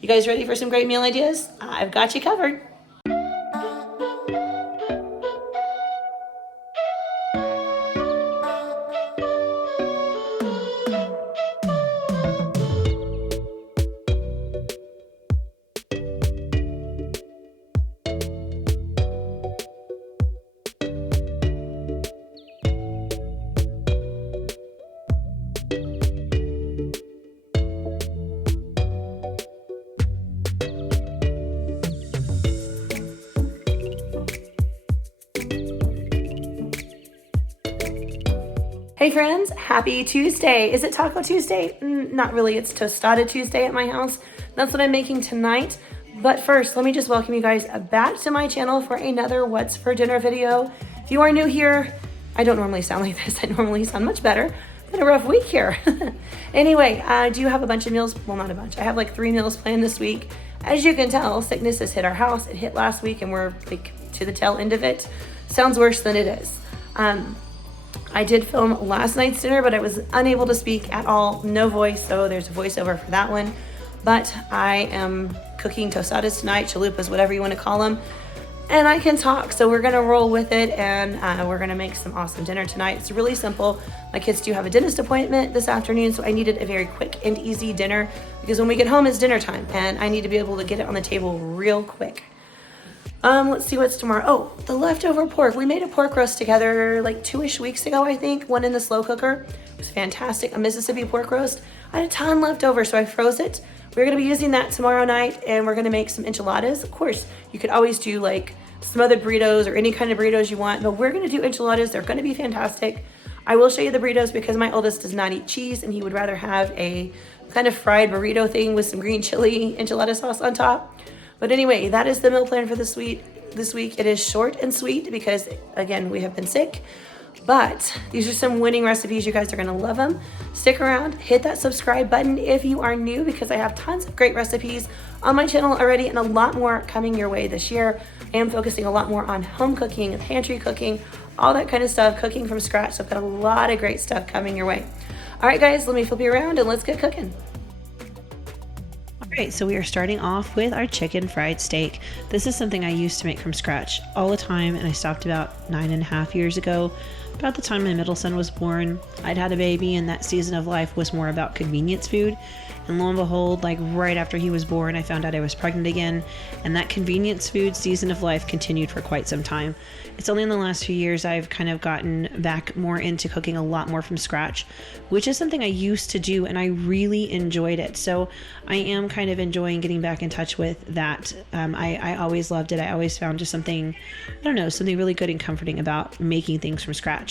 You guys ready for some great meal ideas? I've got you covered. Hey friends, happy Tuesday. Is it Taco Tuesday? Not really, it's Tostada Tuesday at my house. That's what I'm making tonight. But first, let me just welcome you guys back to my channel for another What's for Dinner video. If you are new here, I don't normally sound like this. I normally sound much better. Been a rough week here. Anyway, I do have a bunch of meals. Well, not a bunch. I have like 3 meals planned this week. As you can tell, sickness has hit our house. It hit last week and we're like to the tail end of it. Sounds worse than it is. I did film last night's dinner, but I was unable to speak at all. No voice, so there's a voiceover for that one. But I am cooking tostadas tonight, chalupas, whatever you want to call them. And I can talk, so we're gonna roll with it, and we're gonna make some awesome dinner tonight. It's really simple. My kids do have a dentist appointment this afternoon, so I needed a very quick and easy dinner because when we get home, it's dinner time, and I need to be able to get it on the table real quick. Let's see what's tomorrow. Oh, the leftover pork. We made a pork roast together like 2-ish weeks ago, I think. One in the slow cooker. It was fantastic. A Mississippi pork roast. I had a ton left over, so I froze it. We're gonna be using that tomorrow night, and we're gonna make some enchiladas. Of course, you could always do like smothered burritos or any kind of burritos you want, but we're gonna do enchiladas. They're gonna be fantastic. I will show you the burritos because my oldest does not eat cheese, and he would rather have a kind of fried burrito thing with some green chili enchilada sauce on top. But anyway, that is the meal plan for this week. It is short and sweet because, again, we have been sick. But these are some winning recipes. You guys are gonna love them. Stick around, hit that subscribe button if you are new because I have tons of great recipes on my channel already and a lot more coming your way this year. I am focusing a lot more on home cooking, pantry cooking, all that kind of stuff, cooking from scratch. So I've got a lot of great stuff coming your way. All right, guys, let me flip you around and let's get cooking. Alright, so we are starting off with our chicken fried steak. This is something I used to make from scratch all the time, and I stopped about 9.5 years ago. About the time my middle son was born, I'd had a baby, and that season of life was more about convenience food. And lo and behold, like right after he was born, I found out I was pregnant again, and that convenience food season of life continued for quite some time. It's only in the last few years I've kind of gotten back more into cooking a lot more from scratch, which is something I used to do, and I really enjoyed it. So I am kind of enjoying getting back in touch with that. I always loved it. I always found just something, I don't know, something really good and comforting about making things from scratch.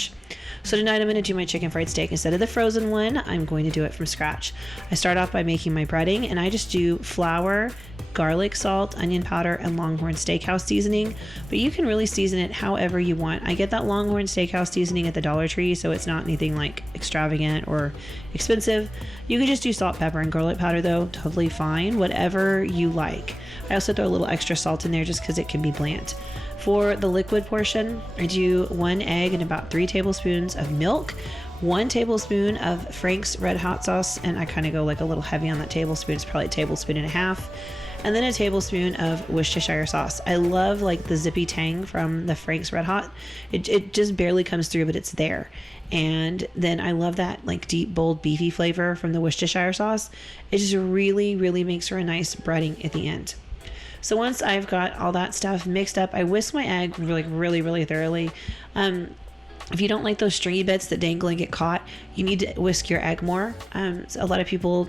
So tonight I'm going to do my chicken fried steak. Instead of the frozen one, I'm going to do it from scratch. I start off by making my breading, and I just do flour, garlic, salt, onion powder, and Longhorn Steakhouse seasoning, but you can really season it however you want. I get that Longhorn Steakhouse seasoning at the Dollar Tree, so it's not anything like extravagant or expensive. You can just do salt, pepper, and garlic powder though, totally fine, whatever you like. I also throw a little extra salt in there just because it can be bland. For the liquid portion, I do 1 egg and about 3 tablespoons of milk, 1 tablespoon of Frank's Red Hot sauce, and I kind of go like a little heavy on that tablespoon. It's probably a tablespoon and a half. And then a tablespoon of Worcestershire sauce. I love like the zippy tang from the Frank's Red Hot. It just barely comes through, but it's there. And then I love that like deep, bold, beefy flavor from the Worcestershire sauce. It just really, really makes for a nice breading at the end. So once I've got all that stuff mixed up, I whisk my egg really thoroughly. If you don't like those stringy bits that dangle and get caught, you need to whisk your egg more. So a lot of people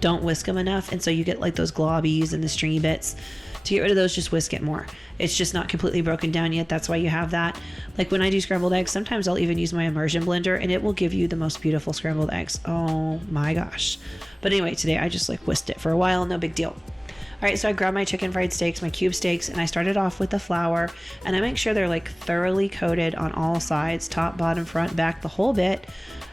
don't whisk them enough, and so you get like those globbies and the stringy bits. To get rid of those, just whisk it more. It's just not completely broken down yet. That's why you have that. Like when I do scrambled eggs, sometimes I'll even use my immersion blender, and it will give you the most beautiful scrambled eggs. Oh my gosh. But anyway, today I just like whisked it for a while. No big deal. All right, so I grab my chicken fried steaks, my cube steaks, and I started off with the flour, and I make sure they're like thoroughly coated on all sides, top, bottom, front, back, the whole bit.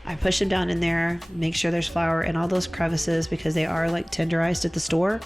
I push them down in there, make sure there's flour in all those crevices because they are like tenderized at the store.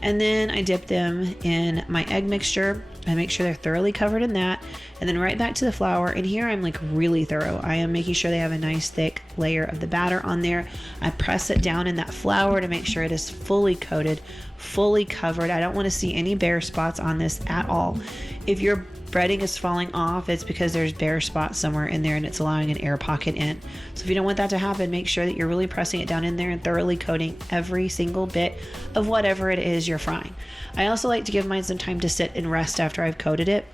And then I dip them in my egg mixture. I make sure they're thoroughly covered in that, and then right back to the flour. And here I'm like really thorough. I am making sure they have a nice thick layer of the batter on there. I press it down in that flour to make sure it is fully coated, fully covered. I don't want to see any bare spots on this at all. If your breading is falling off, it's because there's bare spots somewhere in there and it's allowing an air pocket in. So if you don't want that to happen, make sure that you're really pressing it down in there and thoroughly coating every single bit of whatever it is you're frying. I also like to give mine some time to sit and rest after I've coated it.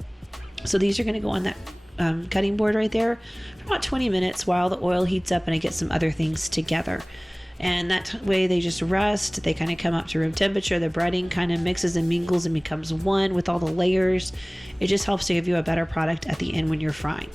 So these are going to go on that cutting board right there for about 20 minutes while the oil heats up and I get some other things together. And that way they just rest, they kind of come up to room temperature, the breading kind of mixes and mingles and becomes one with all the layers. It just helps to give you a better product at the end when you're frying.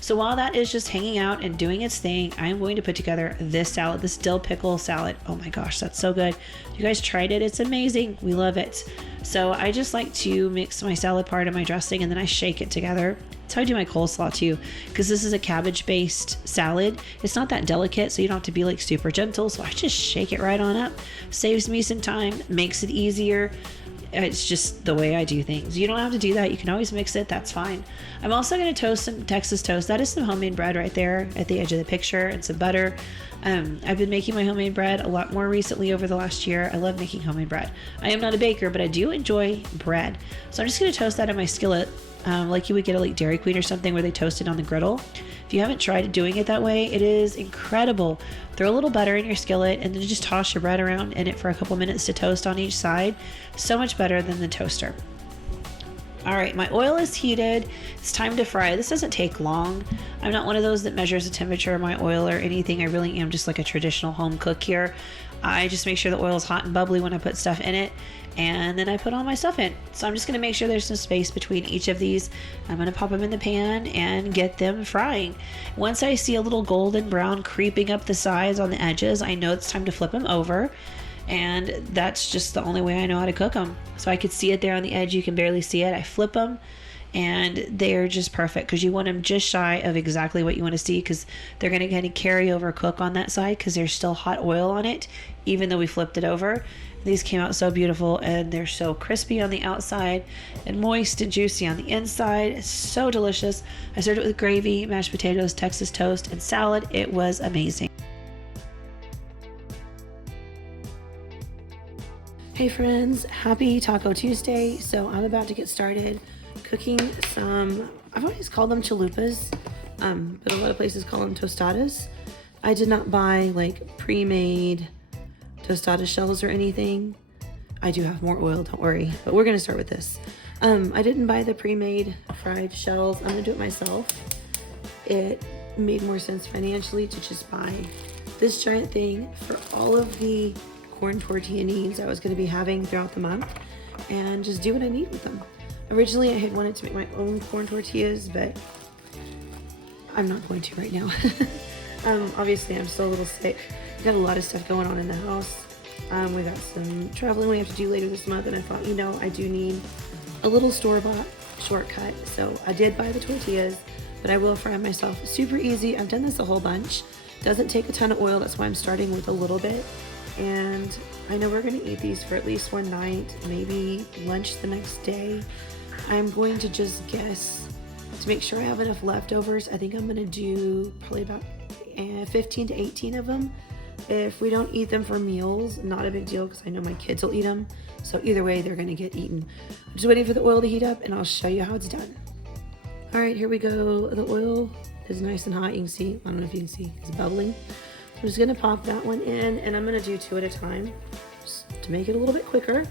So while that is just hanging out and doing its thing, I'm going to put together this salad, this dill pickle salad. Oh my gosh, that's so good. You guys tried it? It's amazing. We love it. So I just like to mix my salad part and my dressing and then I shake it together. That's how I do my coleslaw too, because this is a cabbage based salad. It's not that delicate, so you don't have to be like super gentle. So I just shake it right on up. Saves me some time, makes it easier. It's just the way I do things. You don't have to do that. You can always mix it. That's fine. I'm also going to toast some Texas toast. That is some homemade bread right there at the edge of the picture and some butter. I've been making my homemade bread a lot more recently over the last year. I love making homemade bread. I am not a baker, but I do enjoy bread. So I'm just going to toast that in my skillet like you would get a like Dairy Queen or something where they toast it on the griddle. If you haven't tried doing it that way, it is incredible. Throw a little butter in your skillet and then just toss your bread around in it for a couple minutes to toast on each side. So much better than the toaster. All right, my oil is heated. It's time to fry. This doesn't take long. I'm not one of those that measures the temperature of my oil or anything. I really am just like a traditional home cook here. I just make sure the oil is hot and bubbly when I put stuff in it, and then I put all my stuff in. So I'm just going to make sure there's some space between each of these. I'm going to pop them in the pan and get them frying. Once I see a little golden brown creeping up the sides on the edges, I know it's time to flip them over. And that's just the only way I know how to cook them. So I could see it there on the edge. You can barely see it. I flip them and they're just perfect because you want them just shy of exactly what you want to see, because they're going to kind of carry over cook on that side because there's still hot oil on it even though we flipped it over. These came out so beautiful and they're so crispy on the outside and moist and juicy on the inside. It's so delicious. I served it with gravy, mashed potatoes, Texas toast, and salad. It was amazing. Hey friends, happy Taco Tuesday. So I'm about to get started cooking some, I've always called them chalupas, but a lot of places call them tostadas. I did not buy like pre-made tostada shells or anything. I do have more oil, don't worry, but we're gonna start with this. I didn't buy the pre-made fried shells. I'm gonna do it myself. It made more sense financially to just buy this giant thing for all of the corn tortilla needs I was going to be having throughout the month and just do what I need with them. Originally I had wanted to make my own corn tortillas, but I'm not going to right now. Obviously I'm still a little sick. We've got a lot of stuff going on in the house. We got some traveling we have to do later this month, and I thought, you know, I do need a little store-bought shortcut. So I did buy the tortillas, but I will fry them myself. Super easy. I've done this a whole bunch. Doesn't take a ton of oil. That's why I'm starting with a little bit. And I know we're going to eat these for at least one night, maybe lunch the next day. I'm going to just guess to make sure I have enough leftovers. I think I'm going to do probably about 15 to 18 of them. If we don't eat them for meals, not a big deal because I know my kids will eat them. So either way, they're going to get eaten. I'm just waiting for the oil to heat up and I'll show you how it's done. All right, here we go. The oil is nice and hot. You can see, I don't know if you can see, it's bubbling. I'm just gonna pop that one in, and I'm gonna do 2 at a time just to make it a little bit quicker.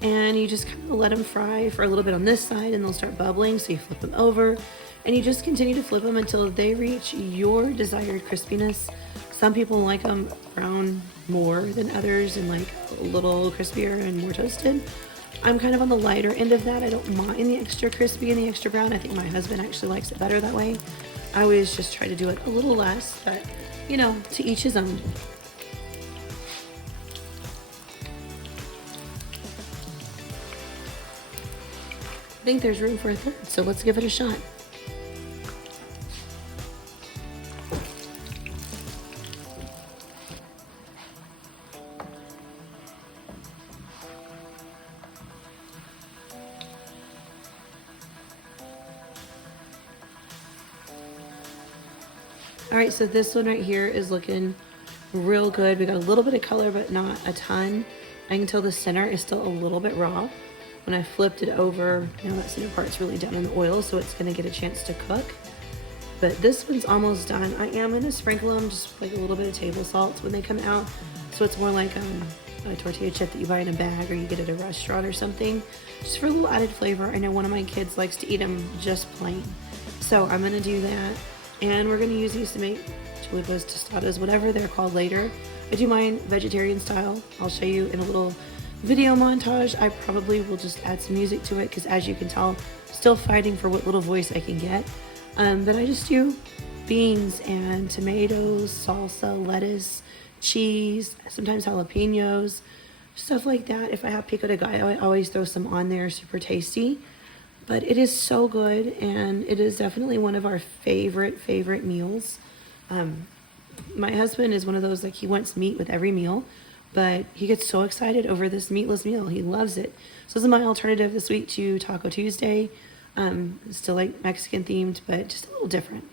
And you just kind of let them fry for a little bit on this side and they'll start bubbling, so you flip them over and you just continue to flip them until they reach your desired crispiness. Some people like them brown more than others and like a little crispier and more toasted. I'm kind of on the lighter end of that. I don't mind the extra crispy and the extra brown. I think my husband actually likes it better that way. I always just try to do it a little less, but you know, to each his own. I think there's room for a third, so let's give it a shot. All right, so this one right here is looking real good. We got a little bit of color, but not a ton. I can tell the center is still a little bit raw. When I flipped it over, you know, that center part's really down in the oil, so it's gonna get a chance to cook. But this one's almost done. I am gonna sprinkle them just like a little bit of table salt when they come out. So it's more like a tortilla chip that you buy in a bag or you get at a restaurant or something, just for a little added flavor. I know one of my kids likes to eat them just plain. So I'm gonna do that. And we're gonna use these to make chalupas, tostadas, whatever they're called later. I do mine vegetarian style. I'll show you in a little video montage. I probably will just add some music to it because, as you can tell, still fighting for what little voice I can get. But I just do beans and tomatoes, salsa, lettuce, cheese, sometimes jalapenos, stuff like that. If I have pico de gallo, I always throw some on there, super tasty. But it is so good, and it is definitely one of our favorite meals. My husband is one of those, like, he wants meat with every meal, but he gets so excited over this meatless meal. He loves it. So this is my alternative this week to Taco Tuesday. Still like Mexican themed, but just a little different.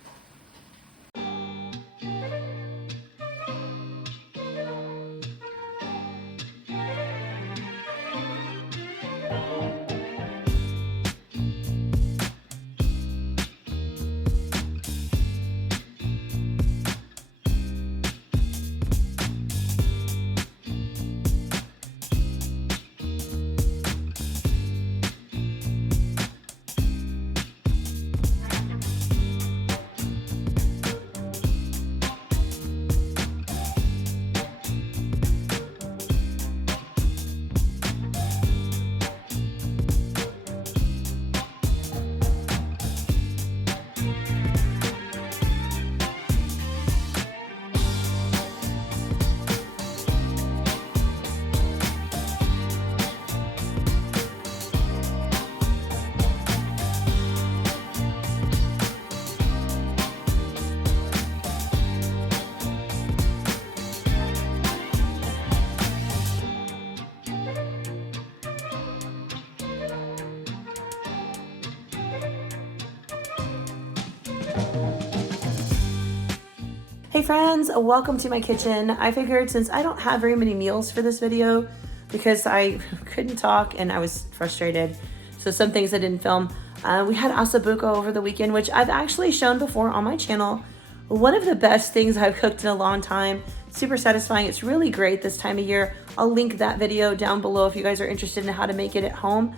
Hey friends, welcome to my kitchen. I figured since I don't have very many meals for this video because I couldn't talk and I was frustrated, so some things I didn't film. We had asabuco over the weekend, which I've actually shown before on my channel. One of the best things I've cooked in a long time. Super satisfying. It's really great this time of year. I'll link that video down below if you guys are interested in how to make it at home.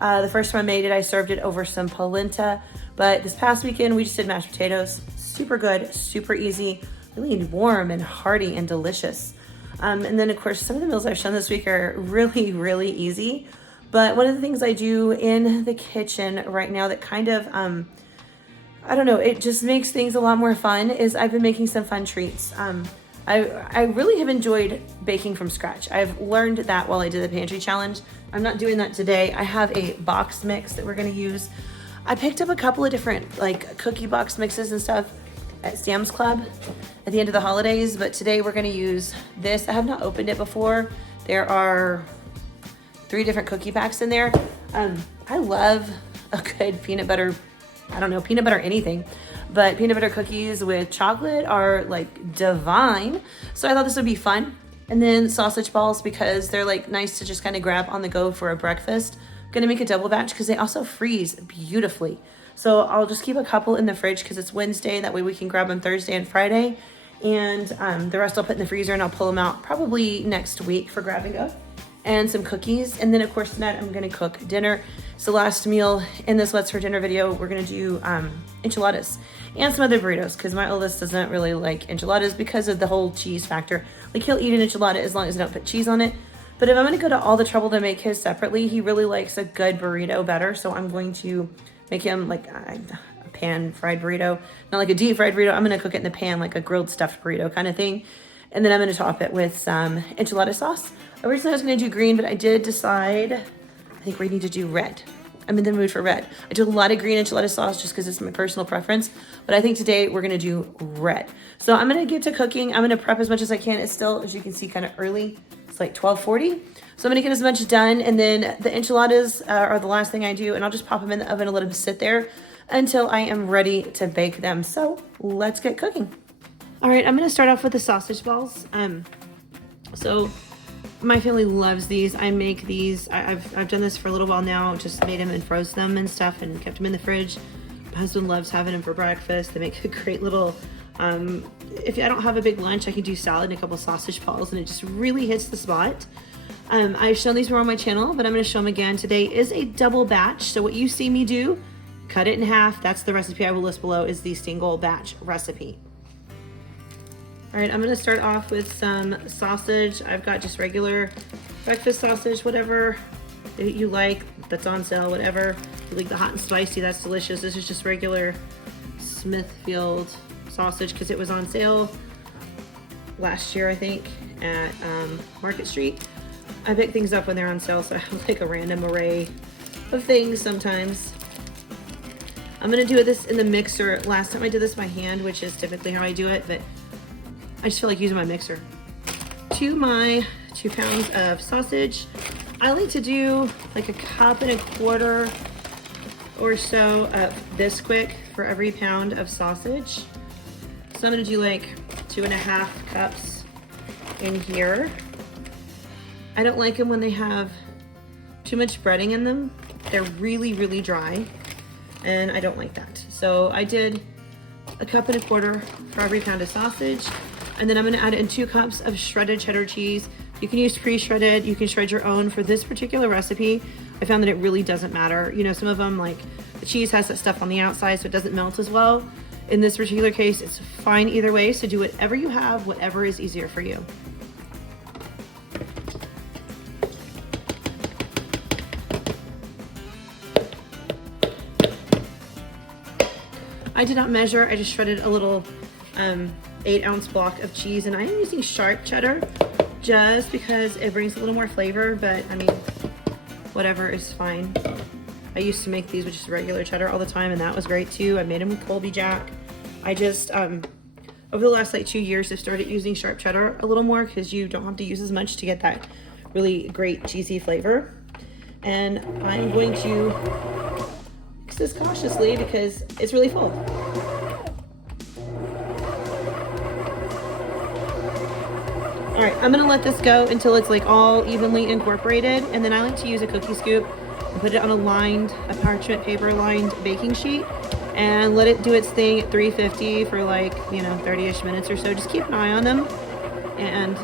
The first time I made it, I served it over some polenta, but this past weekend we just did mashed potatoes. Super good, super easy, really warm and hearty and delicious. And then of course, some of the meals I've shown this week are really easy. But one of the things I do in the kitchen right now that kind of, I don't know, it just makes things a lot more fun is I've been making some fun treats. I really have enjoyed baking from scratch. I've learned that while I did the pantry challenge. I'm not doing that today. I have a box mix that we're gonna use. I picked up a couple of different like cookie box mixes and stuff at Sam's Club at the end of the holidays, but today we're gonna use this. I have not opened it before. There are 3 different cookie packs in there. I love a good peanut butter, I don't know, peanut butter anything, but peanut butter cookies with chocolate are like divine. So I thought this would be fun. And then sausage balls, because they're like nice to just kind of grab on the go for a breakfast. I'm gonna make a double batch because they also freeze beautifully. So I'll just keep a couple in the fridge because it's Wednesday. That way we can grab them Thursday and Friday. And the rest I'll put in the freezer and I'll pull them out probably next week for grabbing up. And some cookies. And then of course tonight I'm gonna cook dinner. It's the last meal in this What's for Dinner video. We're gonna do enchiladas and some other burritos because my oldest doesn't really like enchiladas because of the whole cheese factor. Like he'll eat an enchilada as long as I don't put cheese on it. But if I'm gonna go to all the trouble to make his separately, he really likes a good burrito better. So I'm going to make him like a pan fried burrito, not like a deep fried burrito. I'm gonna cook it in the pan like a grilled stuffed burrito kind of thing. And then I'm gonna top it with some enchilada sauce. Originally I was gonna do green, but I did decide, I think we need to do red. I'm in the mood for red. I do a lot of green enchilada sauce just because it's my personal preference, but I think today we're gonna do red. So I'm gonna get to cooking. I'm gonna prep as much as I can. It's still, as you can see, kind of early. It's like 12:40. So I'm gonna get as much done, and then the enchiladas are the last thing I do, and I'll just pop them in the oven and let them sit there until I am ready to bake them. So let's get cooking. All right, I'm gonna start off with the sausage balls. So my family loves these. I make these. I've done this for a little while now. Just made them and froze them and stuff, and kept them in the fridge. My husband loves having them for breakfast. They make a great little. If I don't have a big lunch, I can do salad and a couple sausage balls, and it just really hits the spot. I've shown these more on my channel, but I'm going to show them again. Today is a double batch. So what you see me do, cut it in half. That's the recipe I will list below, is the single batch recipe. All right, I'm going to start off with some sausage. I've got just regular breakfast sausage, whatever you like, that's on sale, whatever. If you like the hot and spicy, that's delicious. This is just regular Smithfield sausage because it was on sale last year, I think, at Market Street. I pick things up when they're on sale, so I have like a random array of things sometimes. I'm gonna do this in the mixer. Last time I did this by hand, which is typically how I do it, but I just feel like using my mixer. To my 2 pounds of sausage, I like to do like a cup and a quarter or so of BISQUICK for every pound of sausage. So I'm gonna do like 2.5 cups in here. I don't like them when they have too much breading in them. They're really, really dry, and I don't like that. So I did a cup and a quarter for every pound of sausage, and then I'm gonna add in 2 cups of shredded cheddar cheese. You can use pre-shredded, you can shred your own. For this particular recipe, I found that it really doesn't matter. You know, some of them, like the cheese has that stuff on the outside, so it doesn't melt as well. In this particular case, it's fine either way, so do whatever you have, whatever is easier for you. I did not measure, I just shredded a little 8-ounce block of cheese, and I am using sharp cheddar just because it brings a little more flavor, but I mean, whatever is fine. I used to make these with just regular cheddar all the time, and that was great too. I made them with Colby Jack. I just, over the last like 2 years, I've started using sharp cheddar a little more because you don't have to use as much to get that really great cheesy flavor. And I'm going to mix this cautiously because it's really full. All right, I'm gonna let this go until it's like all evenly incorporated, and then I like to use a cookie scoop and put it on a parchment paper lined baking sheet and let it do its thing at 350 for like, you know, 30-ish minutes or so. Just keep an eye on them, and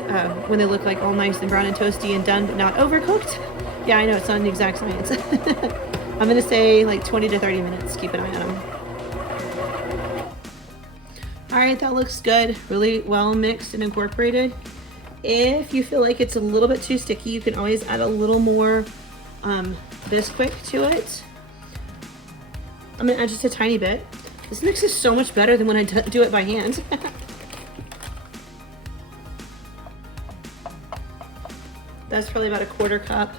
when they look like all nice and brown and toasty and done but not overcooked, yeah, I know it's not an exact science. I'm gonna say like 20 to 30 minutes, keep an eye on them. All right, that looks good, really well mixed and incorporated. If you feel like it's a little bit too sticky, you can always add a little more BISQUICK to it. I'm gonna add just a tiny bit. This mix is so much better than when I do it by hand. That's probably about a 1/4 cup.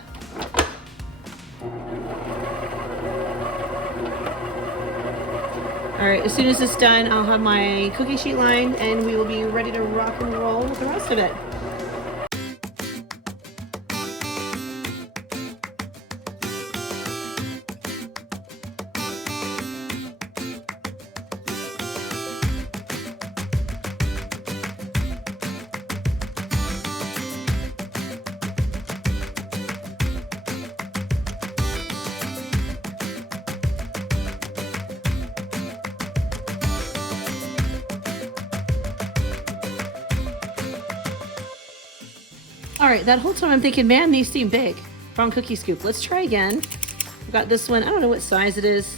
All right, as soon as it's done, I'll have my cookie sheet lined and we will be ready to rock and roll with the rest of it. All right, that whole time I'm thinking, man, these seem big. Wrong cookie scoop. Let's try again. I've got this one. I don't know what size it is.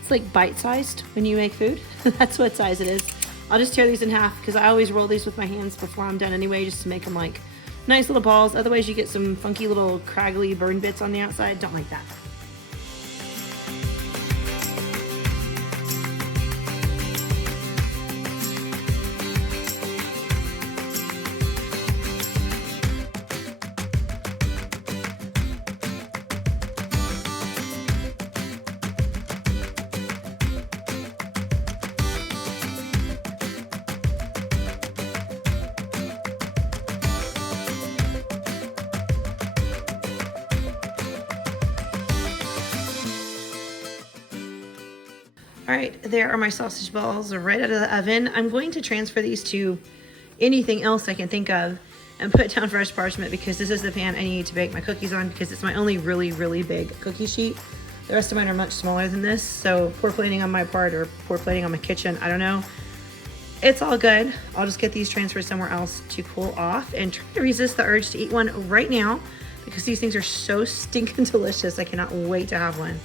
It's like bite-sized when you make food. That's what size it is. I'll just tear these in half because I always roll these with my hands before I'm done anyway, just to make them like nice little balls. Otherwise you get some funky little craggly burn bits on the outside. Don't like that. All right, there are my sausage balls right out of the oven. I'm going to transfer these to anything else I can think of and put down fresh parchment because this is the pan I need to bake my cookies on because it's my only really big cookie sheet. The rest of mine are much smaller than this, so poor planning on my part or poor planning on my kitchen, I don't know. It's all good. I'll just get these transferred somewhere else to cool off and try to resist the urge to eat one right now because these things are so stinking delicious. I cannot wait to have one.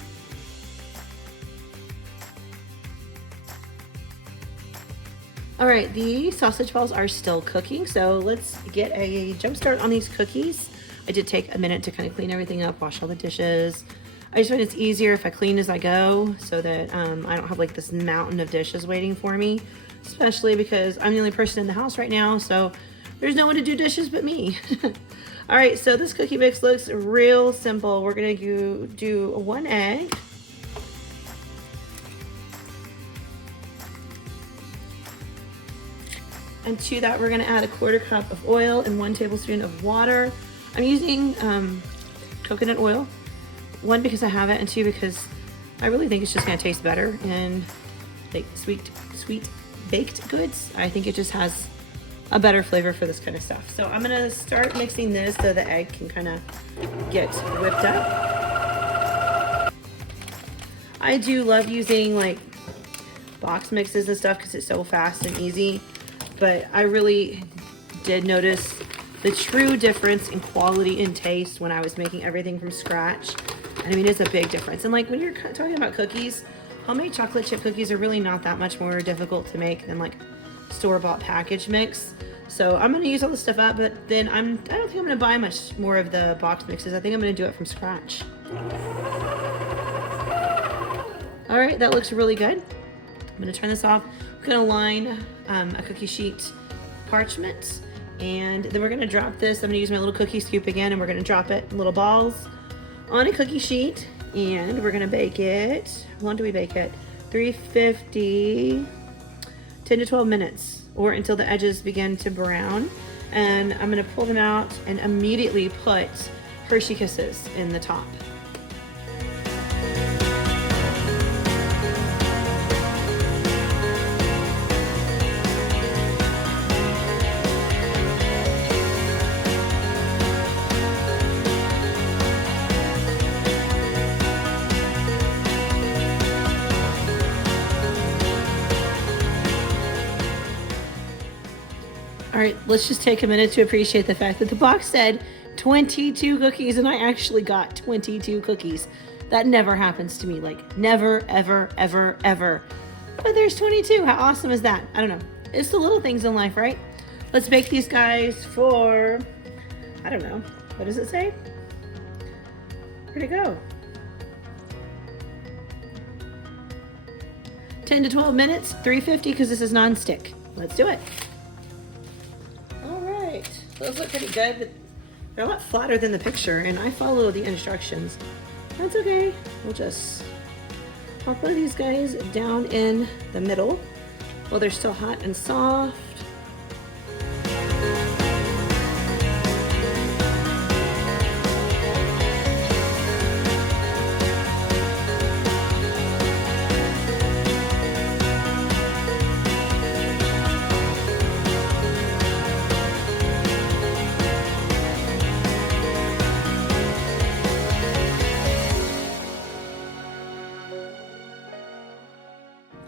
All right, the sausage balls are still cooking, so let's get a jump start on these cookies. I did take a minute to kind of clean everything up, wash all the dishes. I just find it's easier if I clean as I go so that I don't have like this mountain of dishes waiting for me, especially because I'm the only person in the house right now, so there's no one to do dishes but me. All right, so this cookie mix looks real simple. We're gonna do 1 egg. And to that, we're gonna add a 1/4 cup of oil and 1 tablespoon of water. I'm using coconut oil. 1, because I have it, and 2, because I really think it's just gonna taste better in like sweet baked goods. I think it just has a better flavor for this kind of stuff. So I'm gonna start mixing this so the egg can kind of get whipped up. I do love using like box mixes and stuff because it's so fast and easy, but I really did notice the true difference in quality and taste when I was making everything from scratch. I mean, it's a big difference. And like when you're talking about cookies, homemade chocolate chip cookies are really not that much more difficult to make than like store-bought package mix. So I'm gonna use all this stuff up, but then I don't think I'm gonna buy much more of the box mixes. I think I'm gonna do it from scratch. All right, that looks really good. I'm gonna turn this off. I'm gonna line a cookie sheet parchment, and then we're gonna drop this. I'm gonna use my little cookie scoop again, and we're gonna drop it in little balls on a cookie sheet, and we're gonna bake it. How long do we bake it? 350, 10 to 12 minutes, or until the edges begin to brown. And I'm gonna pull them out and immediately put Hershey Kisses in the top. All right, let's just take a minute to appreciate the fact that the box said 22 cookies and I actually got 22 cookies. That never happens to me, like never, ever, ever, ever. But there's 22, how awesome is that? I don't know, it's the little things in life, right? Let's bake these guys for, I don't know, what does it say? Where'd it go? 10 to 12 minutes, 350 because this is non-stick. Let's do it. Those look pretty good, but they're a lot flatter than the picture, and I follow the instructions. That's okay. We'll just pop one of these guys down in the middle while they're still hot and soft.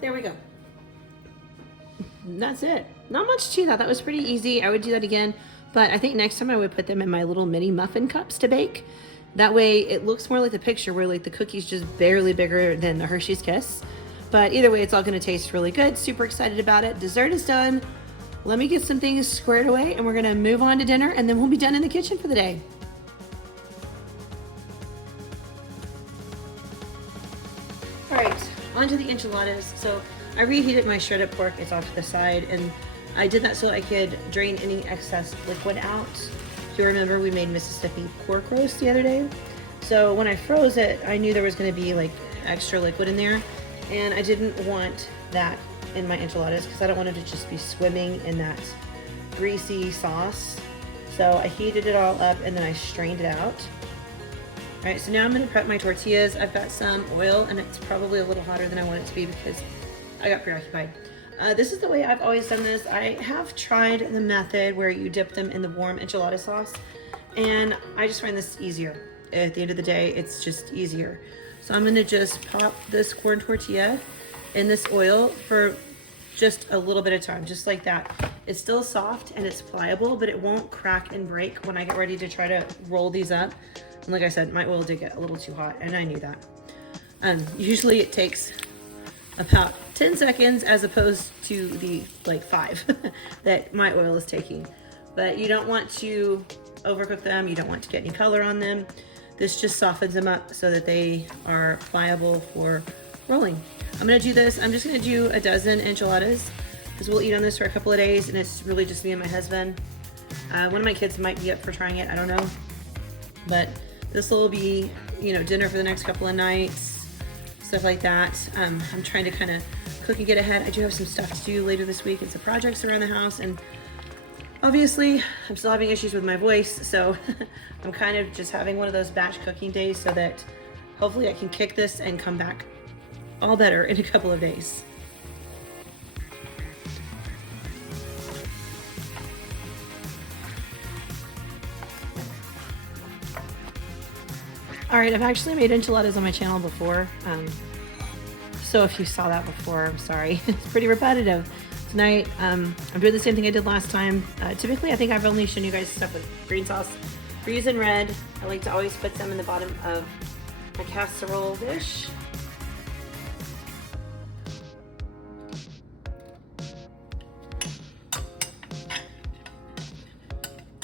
There we go. That's it. Not much to that. That was pretty easy. I would do that again, but I think next time I would put them in my little mini muffin cups to bake. That way it looks more like the picture where like the cookie's just barely bigger than the Hershey's Kiss. But either way, it's all gonna taste really good. Super excited about it. Dessert is done. Let me get some things squared away and we're gonna move on to dinner, and then we'll be done in the kitchen for the day. All right, onto the enchiladas. So I reheated my shredded pork. It's off to the side, and I did that so I could drain any excess liquid out. If you remember, we made Mississippi pork roast the other day. So when I froze it, I knew there was gonna be like extra liquid in there, and I didn't want that in my enchiladas because I don't want it to just be swimming in that greasy sauce. So I heated it all up and then I strained it out. right, so now I'm gonna prep my tortillas. I've got some oil, and it's probably a little hotter than I want it to be because I got preoccupied. This is the way I've always done this. I have tried the method where you dip them in the warm enchilada sauce, and I just find this easier. At the end of the day, it's just easier. So I'm gonna just pop this corn tortilla in this oil for just a little bit of time, just like that. It's still soft and it's pliable, but it won't crack and break when I get ready to try to roll these up. And like I said, my oil did get a little too hot, and I knew that. Usually it takes about 10 seconds as opposed to the like 5 that my oil is taking. But you don't want to overcook them. You don't want to get any color on them. This just softens them up so that they are pliable for rolling. I'm gonna do this. I'm just gonna do a dozen enchiladas because we'll eat on this for a couple of days, and it's really just me and my husband. One of my kids might be up for trying it. I don't know. But this will be, you know, dinner for the next couple of nights, stuff like that. I'm trying to kind of cook and get ahead. I do have some stuff to do later this week and some projects around the house, and obviously I'm still having issues with my voice, so I'm kind of just having one of those batch cooking days so that hopefully I can kick this and come back all better in a couple of days. All right, I've actually made enchiladas on my channel before. So if you saw that before, I'm sorry. It's pretty repetitive. Tonight, I'm doing the same thing I did last time. Typically, I think I've only shown you guys stuff with green sauce. For using red, I like to always put them in the bottom of my casserole dish.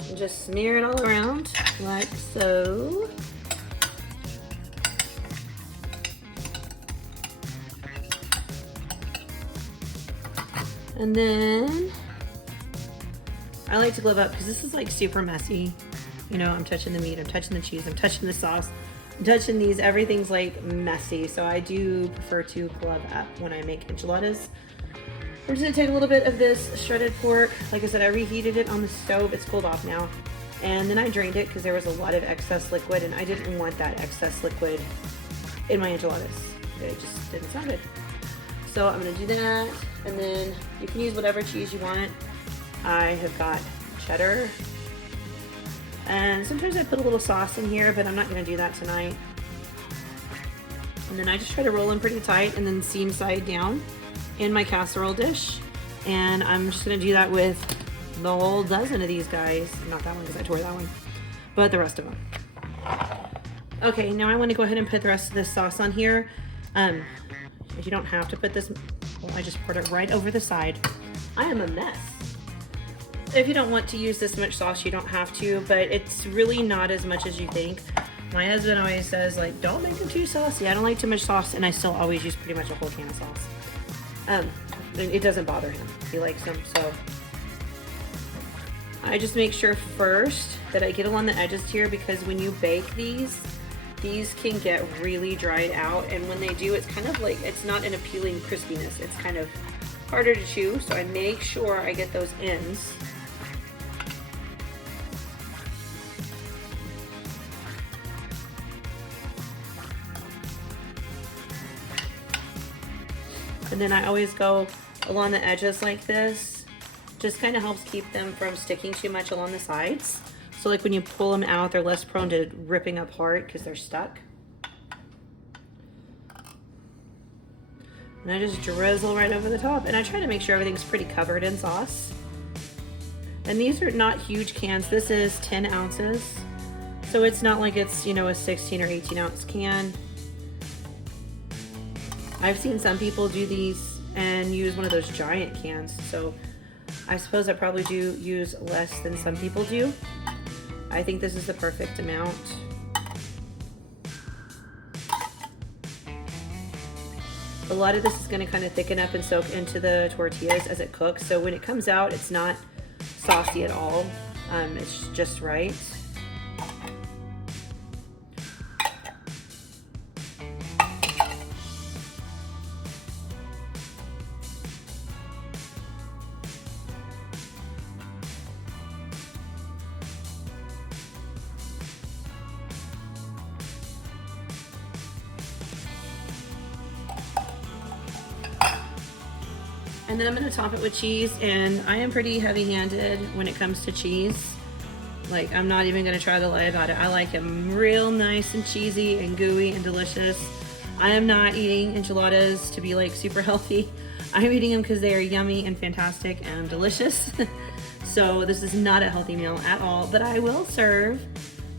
And just smear it all around, like so. And then I like to glove up because this is like super messy. You know, I'm touching the meat, I'm touching the cheese, I'm touching the sauce, I'm touching these, everything's like messy. So I do prefer to glove up when I make enchiladas. We're just gonna take a little bit of this shredded pork. Like I said, I reheated it on the stove. It's cooled off now. And then I drained it because there was a lot of excess liquid, and I didn't want that excess liquid in my enchiladas. It just didn't sound good. So I'm gonna do that, and then you can use whatever cheese you want. I have got cheddar, and sometimes I put a little sauce in here, but I'm not gonna do that tonight. And then I just try to roll them pretty tight and then seam side down in my casserole dish. And I'm just gonna do that with the whole dozen of these guys. Not that one because I tore that one, but the rest of them. Okay, now I want to go ahead and put the rest of this sauce on here. You don't have to put this, well, I just poured it right over the side. I am a mess. If you don't want to use this much sauce, you don't have to, but it's really not as much as you think. My husband always says, like, don't make them too saucy. I don't like too much sauce, and I still always use pretty much a whole can of sauce. It doesn't bother him. He likes them, so. I just make sure first that I get along the edges here, because when you bake these can get really dried out, and when they do, it's kind of like, it's not an appealing crispiness. It's kind of harder to chew, so I make sure I get those ends. And then I always go along the edges like this. Just kind of helps keep them from sticking too much along the sides. So like when you pull them out, they're less prone to ripping apart because they're stuck. And I just drizzle right over the top. And I try to make sure everything's pretty covered in sauce. And these are not huge cans. This is 10 ounces. So it's not like it's, you know, a 16 or 18 ounce can. I've seen some people do these and use one of those giant cans. So I suppose I probably do use less than some people do. I think this is the perfect amount. A lot of this is going to kind of thicken up and soak into the tortillas as it cooks. So when it comes out, it's not saucy at all. It's just right. And then I'm gonna top it with cheese, and I am pretty heavy-handed when it comes to cheese. Like, I'm not even gonna try to lie about it. I like them real nice and cheesy and gooey and delicious. I am not eating enchiladas to be like super healthy. I'm eating them because they are yummy and fantastic and delicious. So this is not a healthy meal at all, but I will serve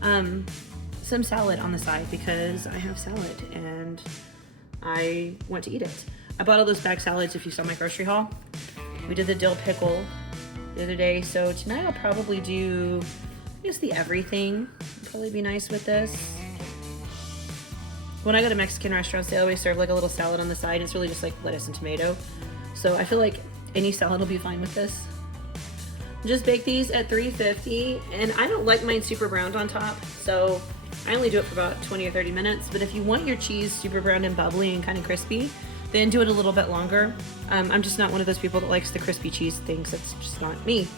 some salad on the side because I have salad and I want to eat it. I bought all those bag salads if you saw my grocery haul. We did the dill pickle the other day, so tonight I'll probably do, I guess, the everything. Probably be nice with this. When I go to Mexican restaurants, they always serve like a little salad on the side. It's really just like lettuce and tomato. So I feel like any salad will be fine with this. Just bake these at 350, and I don't like mine super browned on top, so I only do it for about 20 or 30 minutes. But if you want your cheese super browned and bubbly and kind of crispy, then do it a little bit longer. I'm just not one of those people that likes the crispy cheese things. That's just not me.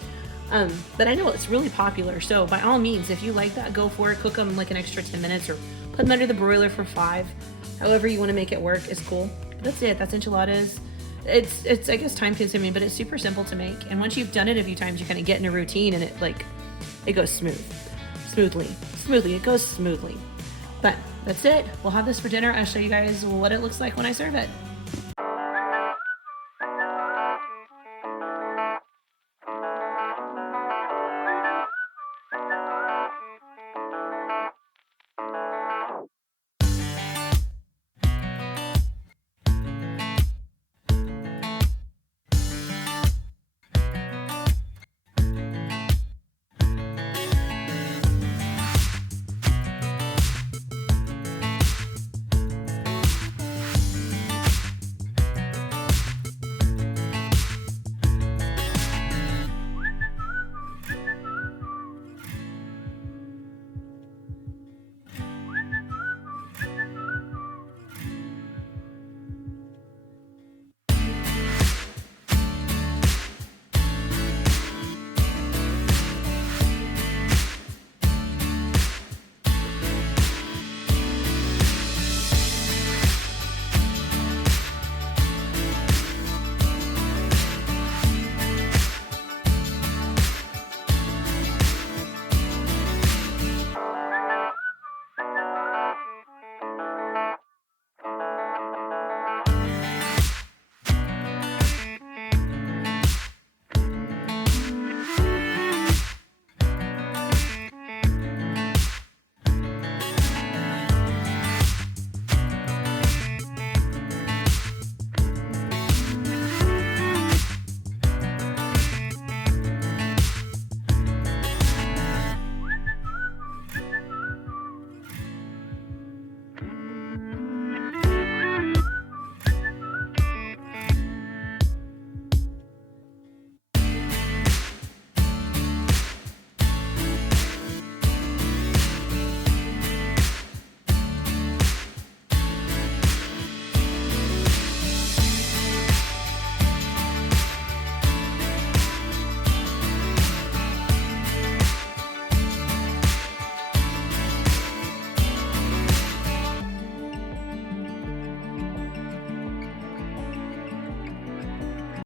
But I know it's really popular, so by all means, if you like that, go for it. Cook them like an extra 10 minutes or put them under the broiler for 5. However you want to make it work is cool. But that's it. That's enchiladas. It's I guess time consuming, but it's super simple to make. And once you've done it a few times, you kind of get in a routine, and it goes smoothly. It goes smoothly. But that's it. We'll have this for dinner. I'll show you guys what it looks like when I serve it.